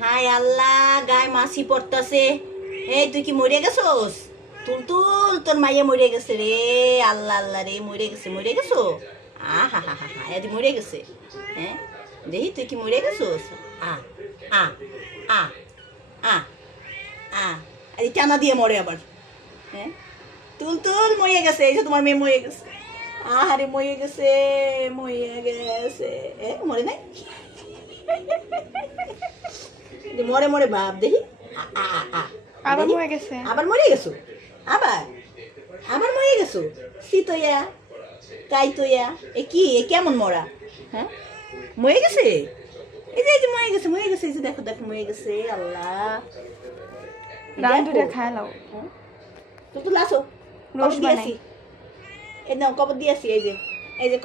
হায় আল্লাহ, গায়ে মাছি পড়তাছে। এই তুই কি মরে গেছোস? তুল তুল, তোর মাইয়া মরে গেছে রে। আল্লাহ আল্লাহ রে, মরে গেছে, মরে গেছো। আহা হা হা হা, এদি মরে গেছে। হ্যাঁ, দেখি তুই কি মরে গেছোস। আ আ আ আ আ এই টানা দিয়ে মরে আবার। হ্যাঁ, তুল তুল, মরে গেছে। এই যে তোমার মেয়ে মরে গেছে। আহারে মরে গেছে, মরে গেছে। এ মরে নাই, মরে মরে ভাব দেখি। আ আ আ আবার দেখি। মরে গেছে। আবার মরে গেছো। আবার আবার মরে গেছো। শীতইয়া কাইতইয়া, এ কি, এ কেমন মরা? হ্যাঁ, মরে গেছে। এই যে মরে গেছে, মরে গেছে। এই যে দেখো দেখো, মরে গেছে। আল্লাহ, রান দেখো। দুটা খায় লাও। হ্যাঁ? তো তুই লাসো, কবর রোস্ট বানাই। দিয়েছি। এই নাও কবর দিয়েছি। এই যে, এই যে